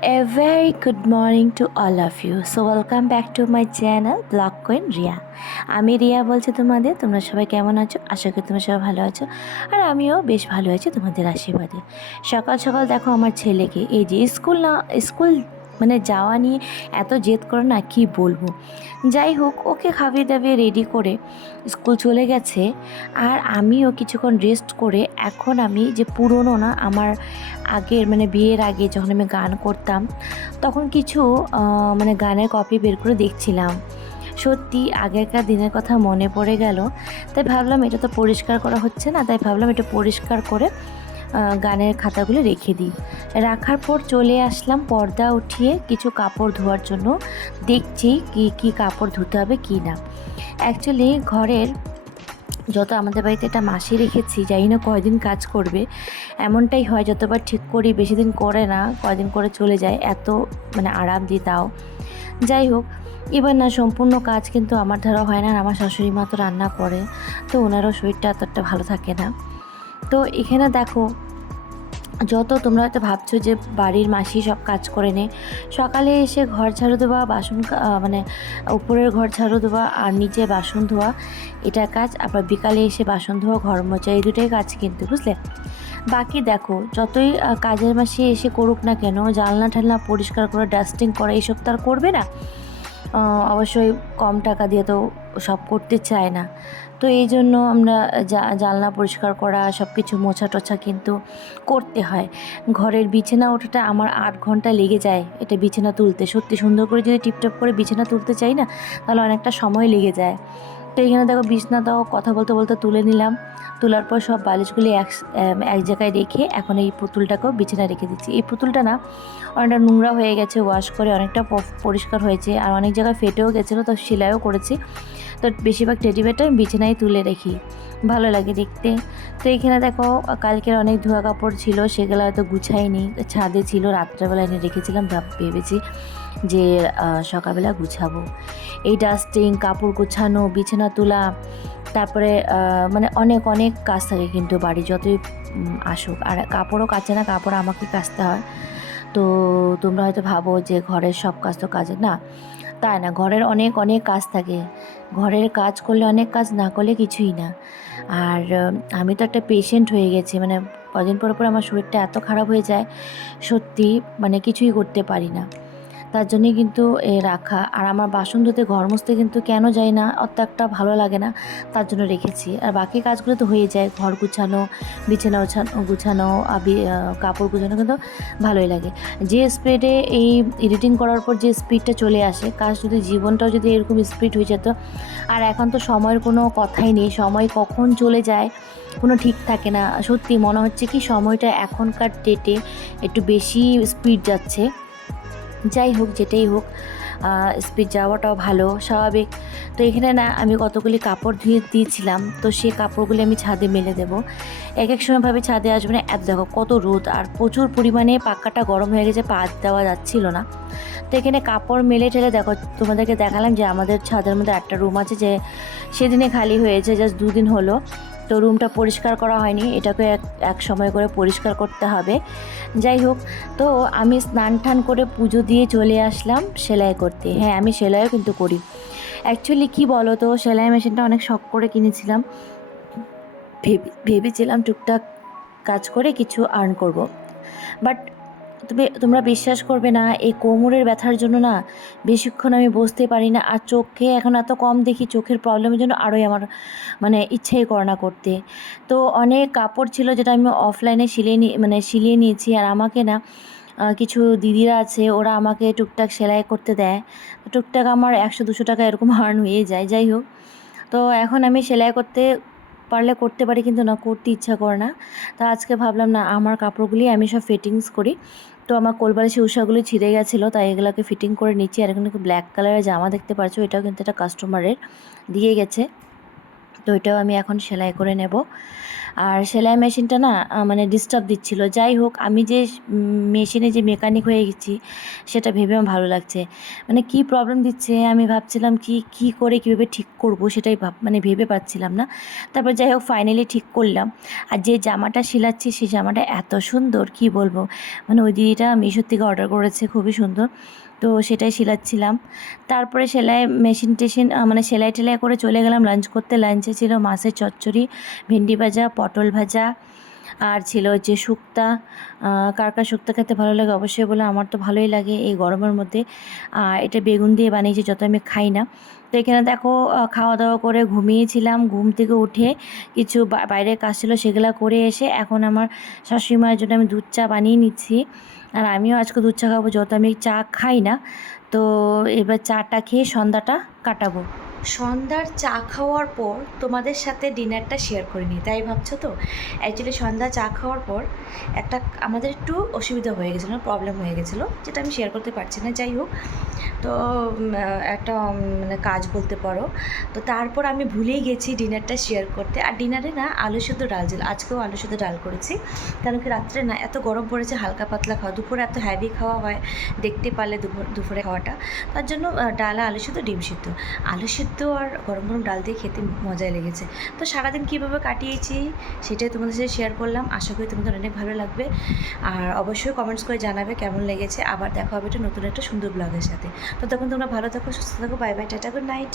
A very good morning to all of you. So, welcome back to my channel, Block Queen Riya আমি রিয়া বলছি তোমাদের, তোমরা সবাই কেমন আছো? আশা করি তোমরা সবাই ভালো আছো। আর আমিও বেশ ভালো আছি তোমাদের আশীর্বাদে। সকাল সকাল দেখো আমার ছেলেকে, এই যে স্কুল না, স্কুল মানে যাওয়া নিয়ে এত জেদ করে না, কি বলব? যাই হোক, ওকে খাবিয়ে দাবিয়ে রেডি করে স্কুল চলে গেছে। আর আমিও কিছুক্ষণ রেস্ট করে এখন আমি যে পুরনো না, আমার আগের মানে বিয়ের আগে যখন আমি গান করতাম, তখন কিছু মানে গানের কপি বের করে দেখছিলাম। সত্যি, আগেকার দিনের কথা মনে পড়ে গেল। তাই ভাবলাম এটা তো পরিষ্কার করা হচ্ছে না, তাই ভাবলাম এটা পরিষ্কার করে গানের খাতাগুলো রেখে দিই। রাখার পর চলে আসলাম পর্দা উঠিয়ে কিছু কাপড় ধোয়ার জন্য। দেখছি কি কি কাপড় ধুতে হবে, কি না। অ্যাকচুয়ালি ঘরের যত আমাদের বাড়িতে একটা মাসি রেখেছি, জানি না কয়দিন কাজ করবে। এমনটাই হয়, যতবার ঠিক করি বেশি দিন করে না, কয়দিন করে চলে যায়, এত মানে আরাম দিই তাও। যাই হোক, এবার না সম্পূর্ণ কাজ কিন্তু আমার দ্বারা হয় না আমার শাশুড়ি মা তো রান্না করে, তো ওনারও শরীরটা এতটা ভালো থাকে না। তো এখানে দেখো যত তোমরা হয়তো ভাবছ যে বাড়ির মাসি সব কাজ করে নে, সকালে এসে ঘর ঝাড়ু দেওয়া, বাসন মানে উপরের ঘর ঝাড়ু দেওয়া আর নিচে বাসন ধোয়া, এটা কাজ। আবার বিকালে এসে বাসন ধোয়া, ঘর মোছা, এই দুটোই কাজ কিন্তু, বুঝলে? বাকি দেখো, যতই কাজের মাসে এসে করুক না কেন জানলা ঠালনা পরিষ্কার করে ডাস্টিং করা, এইসব তো আর করবে না। অবশ্যই কম টাকা দিয়ে তো সব করতে চায় না। তো এই জন্য আমরা জানলা পরিষ্কার করা সব কিছু মোছা টোছা কিন্তু করতে হয়। ঘরের বিছানা ওঠাটা আমার আট ঘণ্টা লেগে যায় এটা বিছানা তুলতে। সত্যি সুন্দর করে যদি টিপটপ করে বিছানা তুলতে চাই না, তাহলে অনেকটা সময় লেগে যায়। তো এখানে দেখো বিছনাটাও কথা বলতে বলতে তুলে নিলাম। তোলার পর সব বালিশগুলি এক এক জায়গায় রেখে এখন এই পুতুলটাকেও বিছানায় রেখে দিচ্ছি। এই পুতুলটা না অনেকটা নোংরা হয়ে গেছে ওয়াশ করে অনেকটা পরিষ্কার হয়েছে আর অনেক জায়গায় ফেটেও গেছিল, তো সেলাইও করেছি। তো বেশিরভাগ টেডিবেটা আমি বিছানায় তুলে রাখি, ভালো লাগে দেখতে। তো এখানে দেখো কালকের অনেক ধোয়া কাপড় ছিল, সেগুলো হয়তো গুছাইনি ছাদে ছিল, রাত্রেবেলা এনে রেখেছিলাম ভাব- ভেবেছি। যে সকালবেলা গুছাবো। এই ডাস্টিং কাপড় গোছানো, বিছানা তোলা, তারপরে মানে অনেক অনেক কাজ থাকে কিন্তু বাড়ি যতই আসুক। আর কাপড়ও কাচে না, কাপড় আমাকে কাচতে হয়। তো তোমরা হয়তো ভাবো যে, ঘরের সব কাজ তো কাজে না। তাই না, ঘরের অনেক অনেক কাজ থাকে। ঘরের কাজ করলে অনেক কাজ, না করলে কিছুই না। আর আমি তো একটা পেশেন্ট হয়ে গেছি। মানে কদিন পর পর আমার শরীরটা এত খারাপ হয়ে যায়, সত্যি মানে কিছুই করতে পারি না। তার জন্যই কিন্তু এ রাখা। আর আমার বাসন ধুতে, ঘর মুছতে কিন্তু কেন যাই না, অত একটা ভালো লাগে না, তার জন্য রেখেছি। আর বাকি কাজগুলো তো হয়ে যায়, ঘর গুছানো, বিছানা ওছানো গুছানো কাপড় গুছানো কিন্তু ভালোই লাগে। যে স্পিডে এই এডিটিং করার পর যে স্পিডটা চলে আসে, কাজ যদি জীবনটাও যদি এরকম স্পিড হয়ে যেত, আর এখন তো সময়ের কোনো কথাই নেই, সময় কখন চলে যায়, কোনো ঠিক থাকে না। সত্যি মনে হচ্ছে কি, সময়টা এখনকার ডেটে একটু বেশি স্পিড যাচ্ছে। যাই হোক, যেটাই হোক স্পিড যাওয়াটাও ভালো, স্বাভাবিক। তো এখানে না, আমি কতগুলি কাপড় ধুয়ে দিয়েছিলাম, তো সেই কাপড়গুলি আমি ছাদে মেলে দেবো। এক এক সময় ভাবে ছাদে আসবে না, এত দেখো কত রোদ, আর প্রচুর পরিমাণে পাক্কাটা গরম হয়ে গেছে পা দেওয়া যাচ্ছিল না। তো এখানে কাপড় মেলে ঠেলে দেখো, তোমাদেরকে দেখালাম যে আমাদের ছাদের মধ্যে একটা রুম আছে যে, সেদিনে খালি হয়েছে জাস্ট দুদিন হলো। তো রুমটা পরিষ্কার করা হয়নি, এটাকে এক এক সময় করে পরিষ্কার করতে হবে। যাই হোক, তো আমি স্নান টান করে পুজো দিয়ে চলে আসলাম সেলাই করতে। হ্যাঁ আমি সেলাইও কিন্তু করি। অ্যাকচুয়ালি কি বলো তো সেলাই মেশিনটা অনেক শখ করে কিনেছিলাম। ভেবে, ভেবেছিলাম টুকটাক কাজ করে কিছু আর্ন করব। বাট তুমি, তোমরা বিশ্বাস করবে না, এই কোমরের ব্যথার জন্য না বেশিক্ষণ আমি বসতে পারি না আর চোখে এখন এত কম দেখি চোখের প্রবলেমের জন্য আরোই আমার মানে ইচ্ছেই করে না করতে। তো অনেক কাপড় ছিল যেটা আমি অফলাইনে সিলিয়ে মানে সিলিয়ে নিয়েছি আর আমাকে না কিছু দিদিরা আছে ওরা আমাকে টুকটাক সেলাই করতে দেয়। টুকটাক আমার একশো দুশো টাকা এরকম হার্ন হয়ে যায়, যাই হোক। তো এখন আমি সেলাই করতে পারলে করতে পারি কিন্তু না, করতে ইচ্ছা করে না। তা আজকে ভাবলাম, না, আমার কাপড়গুলি আমি সব ফিটিংস করি। তো আমার কোলবালিশি উষাগুলি ছিঁড়ে গেছিল, তাই এগুলোকে ফিটিং করে নিচ্ছি। আর এখানে ব্ল্যাক কালারের জামা দেখতে পাচ্ছ, এটাও কিন্তু একটা কাস্টমারের দিয়ে গেছে। তো ওইটাও আমি এখন সেলাই করে নেব। আর সেলাই মেশিনটা না মানে ডিস্টার্ব দিচ্ছিল। যাই হোক, আমি যে মেশিনে যে মেকানিক হয়ে গেছি, সেটা ভেবে আমার ভালো লাগছে। মানে কি প্রবলেম দিচ্ছে? আমি ভাবছিলাম কি কি করে কীভাবে ঠিক করব সেটাই ভাব মানে ভেবে পাচ্ছিলাম না। তারপর যাই হোক ফাইনালি ঠিক করলাম। আর যে জামাটা সিলাচ্ছি সেই জামাটা এত সুন্দর, কি বলব? মানে ওই দিদিটা মিশোর থেকে অর্ডার করেছে, খুবই সুন্দর। তো সেটাই সিলাচ্ছিলাম। তারপরে সেলাই মেশিন টেশিন মানে সেলাই টেলাই করে চলে গেলাম লাঞ্চ করতে। লাঞ্চে ছিল মাছের চচ্চড়ি, ভেন্ডি ভাজা, পটল ভাজা, আর ছিল হচ্ছে শুক্তা। কার কার শুক্তা খেতে ভালো লাগে অবশ্যই বলে, আমার তো ভালোই লাগে এই গরমের মধ্যে। আর এটা বেগুন দিয়ে বানিয়েছি, যত আমি খাই না। তো এখানে দেখো খাওয়া দাওয়া করে ঘুমিয়েছিলাম। ঘুম থেকে উঠে কিছু বা- বাইরের কাজ ছিল সেগুলো করে এসে এখন আমার শাশুড়ি মায়ের জন্য আমি দুধ চা বানিয়ে নিচ্ছি। আর আমিও আজকে দুধ চা খাব যত আমি চা খাই না, তো এবার চাটা খেয়ে সন্ধ্যাটা কাটাবো। সন্ধ্যার চা খাওয়ার পর তোমাদের সাথে ডিনারটা শেয়ার করে নিই, তাই ভাবছ তো? অ্যাকচুয়ালি সন্ধ্যা চা খাওয়ার পর একটা আমাদের একটু অসুবিধা হয়ে গেছিল প্রবলেম হয়ে গেছিল, যেটা আমি শেয়ার করতে পারছি না, যাই হোক। তো একটা মানে কাজ বলতে পারো। তো তারপর আমি ভুলেই গেছি ডিনারটা শেয়ার করতে। আর ডিনারে না আলু শুদ্ধ ডাল ছিল, আজকেও আলু শুদ্ধ ডাল করেছি। কারণ কি রাত্রে না এত গরম পড়েছে, হালকা পাতলা খাওয়া, দুপুরে এত হ্যাভি খাওয়া হয়, দেখতে পারলে দুপুর খাওয়াটা। তার জন্য ডাল আলু সিদ্ধ, ডিম সিদ্ধ। আলু সিদ্ধ আর গরম গরম ডাল দিয়ে খেতে মজাই লেগেছে। তো সারাদিন কীভাবে কাটিয়েছি সেটাই তোমাদের সাথে শেয়ার করলাম। আশা করি তোমাদের অনেক ভালো লাগবে। আর অবশ্যই কমেন্টস করে জানাবে কেমন লেগেছে। আবার দেখা হবে এটা নতুন একটা সুন্দর ব্লগের সাথে। তো তখন তোমরা ভালো থাকো, সুস্থ থাকো bye bye tata good night